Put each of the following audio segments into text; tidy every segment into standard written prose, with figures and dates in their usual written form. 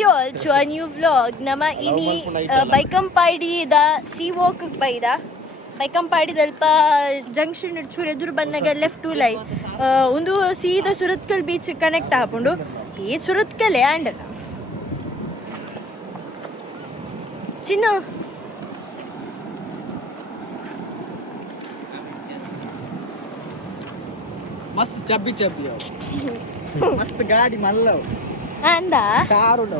you also a new vlog. Nama ini Baikampai da sea walk baida. Baikampai dalpa junction chur edur bannaga left to lay. Undu seeda Surathkal beach connect apundu. Ee Surathkal and Chinnu मस्त चब्बी मस्त गाड़ी मल्लो and तारू लो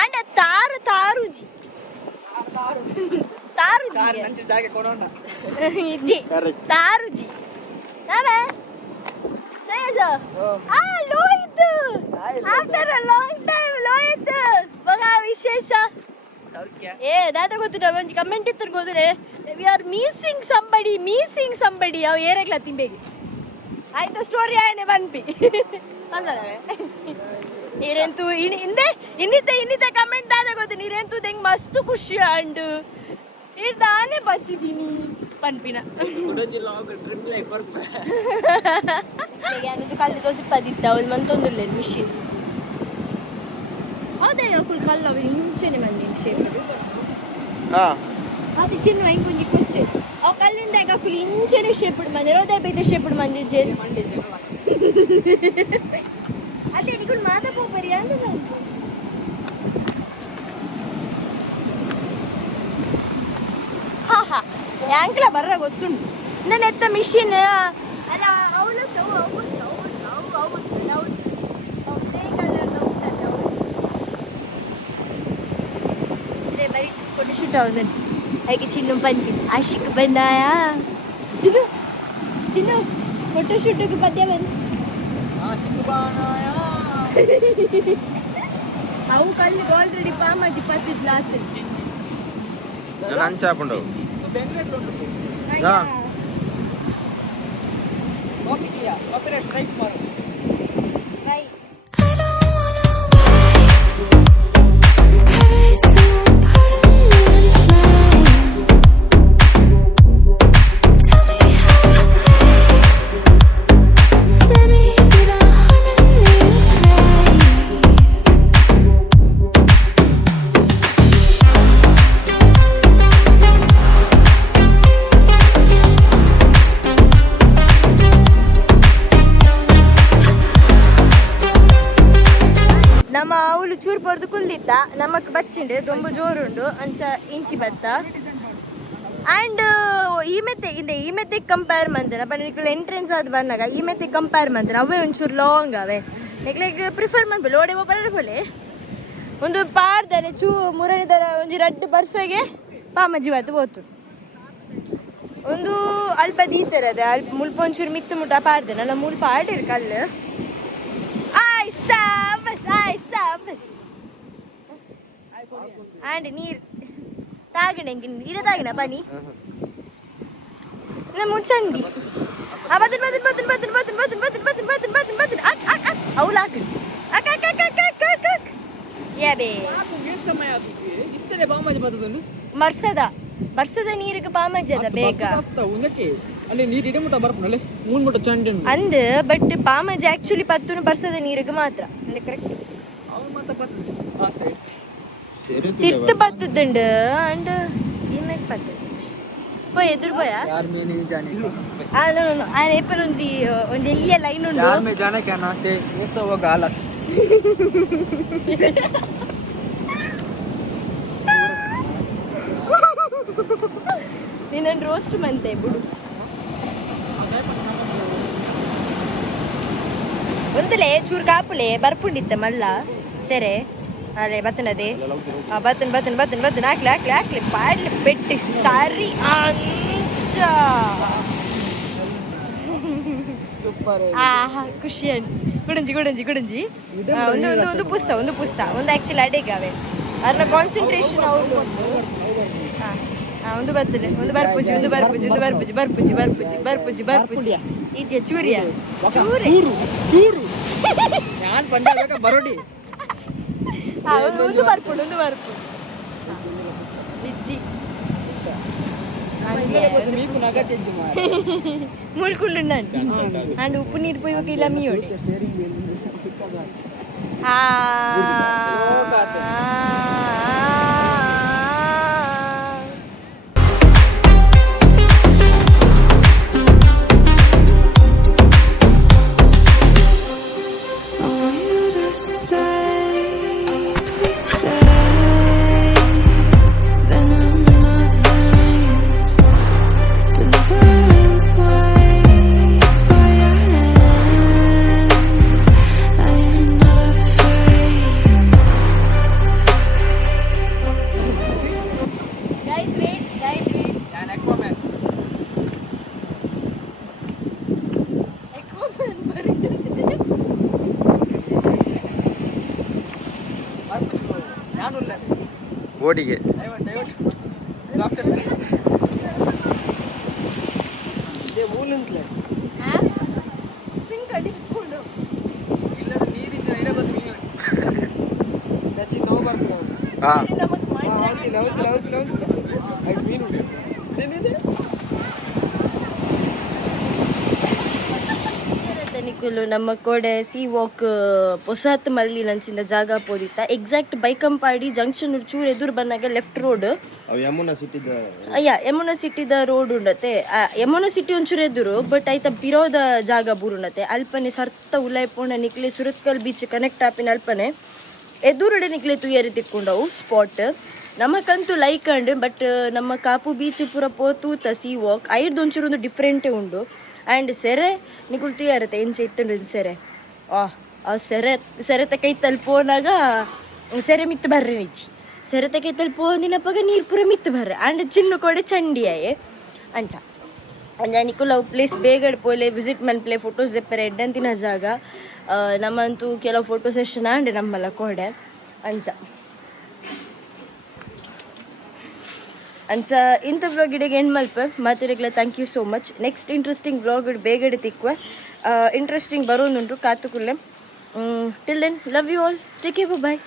and taruji car मंच जाके कोनोना ji taruji nave say so Lohit after a long time Lohit baga vishesha ಸೌಖ್ಯ ದಾದ ಗೊತ್ತಿಲ್ಲ ಒಂದು ಕಮೆಂಟ್ ಇತ್ತು ಗೊತ್ತಿದೆ ವಿ ಆರ್ ಮೀಸಿಂಗ್ ಸಂಬಡಿ ಅವು ಏರಗ್ಲ ತಿಂಬೇಗಿ ಆಯ್ತು ಸ್ಟೋರಿ ಆಯ್ನೆ ಬನ್ಪಿ ಅಂದನವೆ ನೀರೆಂತೂ ಇನ್ನಿತ ಕಮೆಂಟ್ ದಾದ ಗೊತ್ತು ನೀರೆಂತೂ ದೆಂಗ್ ಮಸ್ತ್ ಖುಷಿ ಅಂಡು ಇರ್ದಾನೆ ಬಚ್ಚಿದೀನಿ ಪನ್ಪಿನ ರಿಪ್ಲೈ ಬರ್ಪ ಅನ್ನೋದು ಕಲ್ಲು ತೋಚಿಪ್ಪದಿತ್ತ ಅವ್ರು ಮಂತೊಂದುಲ್ಲ ಮಿಷಿನ್ ಅದೇ ಕುಲ್ ಕಲ್ಲು ಅವರು ಇಂಚನೆ ಮಂದಿ ಶೇಪ್ ಅದು ಚಿನ್ನ ಹೆಂಗೆ ಕುಂಜಿ ಕುಚ್ಚೆ ಅವು ಕಲ್ಲಿಂದಾಗ ಕುಲ್ ಇಂಚನೆ ಶೇಪ್ ಮಂದಿ ಹೃದಯ ಬೈದ ಶೇಪ್ ಮಂದಿ ಜೇಲ್ ಅದೇ ನಿಗುಲ್ ಮಾದಪ್ಪ ಬರಿ ಅಂತ ಹಾ ಯಾಂಕ್ಲ ಬರ್ರ ಗೊತ್ತುಂಟು ನನ್ನ ಎತ್ತ ಮಿಷಿನ್ ಅಲ್ಲ ಅವಳು balik photoshoot tahu lagi Chinnu panti asyik benda ya Chinnu photoshoot ke patia ban asyik bana ya aku kali already pama jipati jelasin lancha pundu bengaluru undu ja copy kiya copyright strike maru right ನಮ್ಮ ಅವಳು ಚೂರು ಬರ್ದು ಕುಲ್ದಿತ್ತ ನಮಕ್ ಬಚ್ಚಿಂಡೆ ದೊಂಬು ಜೋರುಂಡು ಅಂಚ ಇಂಚಿ ಬತ್ತ and ಈ ಮೆತ್ತೆ compare ಮಂತನ ಬನ್ನಿ ಎಂಟ್ರೆನ್ಸ್ ಆದ ಬಂದಾಗ ಈ ಮೆತ್ತೆ ಕಂಪೇರ್ ಮಂತನ ಅವೇ ಒಂಚೂರು ಲಾಂಗ್ ಅವೇ ಲೈಕ್ ಪ್ರಿಫರ್ ಮಾಡ್ಬೋದು ಲೋಡೆ ಬರಕೊಳ್ಳಿ ಒಂದು ಪಾರ್ದಲ್ಲಿ ಮೂರನೇ ದರ ಒಂಜಿ ರಡ್ಡು ಬರ್ಸಗೆ ಪಾಮಜ್ಜಿ ಬಾತು ಹೋತು ಒಂದು ಅಲ್ಪ ದೀತರದ ಅಲ್ಪ ಮುಲ್ಪ ಒಂಚೂರು ಮಿತ್ತು ಮುಟ್ಟ ಪಾರ್ದೆ ನನ್ನ ಮೂಲ್ ಪಾರ್ಟಿರ್ ಕಲ್ಲು ಆ್ಯಂಡ್ ನೀರು ತಾಗಿನ ಹೆಂಗೆ ನೀರ ತಾಗಿನ ಬನ್ನಿ ಮುಚ್ಚಂಡಿ ಅವಳು ಹಾಕಿ ಯಾಬೇ ಬರ್ಸದ ನೀರಿಗೆ ಪಾಮಜ್ಜಿ ಅದ ಬೇಗ ಅಂದ್ ಬಟ್ ಪಾಮಜ್ಜಿ ಆಕ್ಚುಲಿ ಪತ್ತುನು ಬರ್ಸದ ನೀರಿಗೆ ಮಾತ್ರ ಕರೆಕ್ಟ್ ತಿರ್ತು ಪತ್ತದುಂಡು ಅಂಡ್ ಏನಾಗಿ ಪತ್ತದು പോയി എതിർ പോയാ यार मैं नहीं जाने का ആ ഇപ്പോൾ ಒಂಜಿ ಎಲ್ಲಿಯ ಲೈನ್ ಉಂಟು यार मैं जाने क्या ना के ये सब वो गालत ನಿನ್ನ ರೋಸ್ಟ್ ಮಂತೆ ಬಿಡು ಒಂದಲೇ ಚೂರು ಕಾಪುಲೆ ಬರ್ಪುಂಡಿತ್ತ ಮಲ್ಲ ಸೆರೆ ಅಲ್ಲೇ ಬತ್ತನದೆ ಬತ್ತನ್ ಹಾಕ್ಲಿ ಪಾಡ್ಲಿ ಪೆಟ್ಟಿ ಸಾರಿ ಅಂಚ ಸೂಪರ್ ಖುಷಿ ಗುಡಂಜಿ ಒಂದು ಪುಸ್ಸ ಒಂದು ಆಕ್ಚುಲಿ ಅಡೆಗಾವೆ ಅದನ್ನ ಕಾನ್ಸಂಟ್ರೇಷನ್ ಅವ್ರು ಒಂದು ಬರ್ತದೆ ಒಂದು ಬರ್ಪುಜಿ ಇದೆ ಚೂರಿಯ ಚೂರು ನಾನು ಪಂಡಾಗ ಬರೋಡಿ ಒಂದು ಬರ್ಪುಡು ಇಜ್ಜಿ ಮುಳ್ಕುಂಡು ನಾನು ಉಪ್ಪು ನೀರು ಪೋಯ್ಬೇಕು ಇಲ್ಲ ಮೀಯೋಡಿ ಓಡಿಗೆ ಡಾಕ್ಟರ್ ಇದೇ ಮೂಲಂತಲೇ ಇಲ್ಲದ ನೀರಿನ ಇಡ ಬಂದು ಮೀನು ದಚ್ಚಿ ನೋವು ಬರ್ತದೆ ಹಾ ಹೌದಿಲ್ಲ ಐದು ಮೀನು ಏನಿದೆ ನಿಕುಲು ನಮ್ಮ ಕೋಡೆ ಸಿ ವಾಕ್ ಪೊಸಾತ್ ಮಲ್ಲಿ ನಂಚಿಂದ ಜಾಗ ಪೋದಿತ್ತ ಎಕ್ಸಾಕ್ಟ್ ಬೈಕಂಪಾಡಿ ಜಂಕ್ಷನ್ ಚೂರು ಎದುರು ಬಂದಾಗ ಲೆಫ್ಟ್ ರೋಡ್ ಅವು ಯಮುನಾ ಸಿಟಿದ ಯಮುನಾ ಸಿಟಿದ ರೋಡ್ ಉಂಡತೆ ಯಮುನಾ ಸಿಟಿ ಒಂಚೂರು ಎದುರು ಬಟ್ ಐತ ಬಿರೋದ ಜಾಗ ಬೂರುಂಡತೆ ಅಲ್ಪನೆ ಸರ್ತ ಉಲಾಯ್ಪೋಣ ನಿಕ್ಲೆ ಸುರತ್ಕಲ್ ಬೀಚ್ ಕನೆಕ್ಟ್ ಆಪಿನ ಅಲ್ಪನೆ ಎದುರುಡೆ ನಿಕ್ಲೆ ತುಯರಿ ತಿಕ್ಕೊಂಡವು ಸ್ಪಾಟ್ ನಮಕ್ಕಂತೂ ಲೈಕ್ ಅಂಡ್ ಬಟ್ ನಮ್ಮ ಕಾಪು ಬೀಚ್ ಪೂರ ಪೋತೂತ ಸಿ ವಾಕ್ ಐದು ಒಂಚೂರು ಒಂದು ಡಿಫ್ರೆಂಟೇ ಉಂಡು ಆ್ಯಂಡ್ ಸೆರೆ ನಿಗುಲ್ ತುಯಾರತ್ತೆ ಎಂಚೆ ಇತ್ತಂಡು ಸೆರೆ ಆ ಸೆರೆ ಕೈ ತಲುಪೋನಾಗ ಸೆರೆ ಮಿತ್ತು ಬರ್ರಿ ನಿಚ್ಚಿ ಸೆರೆ ಕೈ ತಲುಪೋದಿನಪ್ಪಾಗ ನೀರು ಪೂರ ಮಿತ್ತು ಬರ್ರೆ ಆ್ಯಂಡ್ ಚಿನ್ನು ಕೊಡೆ ಚಂಡಿಯಾಯೆ ಅಂಚ ನಿಕುಲ್ ಅವು ಪ್ಲೇಸ್ ಬೇಗಡ್ ಪೋಲೆ ವಿಸಿಟ್ ಮನ್ಪ್ಲೆ ಫೋಟೋಸ್ ದೆಪ್ಪರೆ ಎಡ್ಡಂತಿನ ಜಾಗ ನಮ್ಮಂತೂ ಕೆಲವು ಫೋಟೋ ಸೆಷನ್ ಆಂಡೆ ನಮ್ಮಲ್ಲ ಕೋಡೆ ಅಂಚ ಇಂಥ ವ್ಲಾಗ್ ಇಡೆಗೆ ಎಂಡ್ ಮಲ್ಪ ಮಾತಿರಗ್ಲ thank you so much next interesting vlog ಬೇಗಡೆ ತಿಕ್ಕುವ ಇಂಟ್ರೆಸ್ಟಿಂಗ್ ಬರೋನುಂಟು ಕಾತುಕುಲ್ಲೆ till then love you all take care bye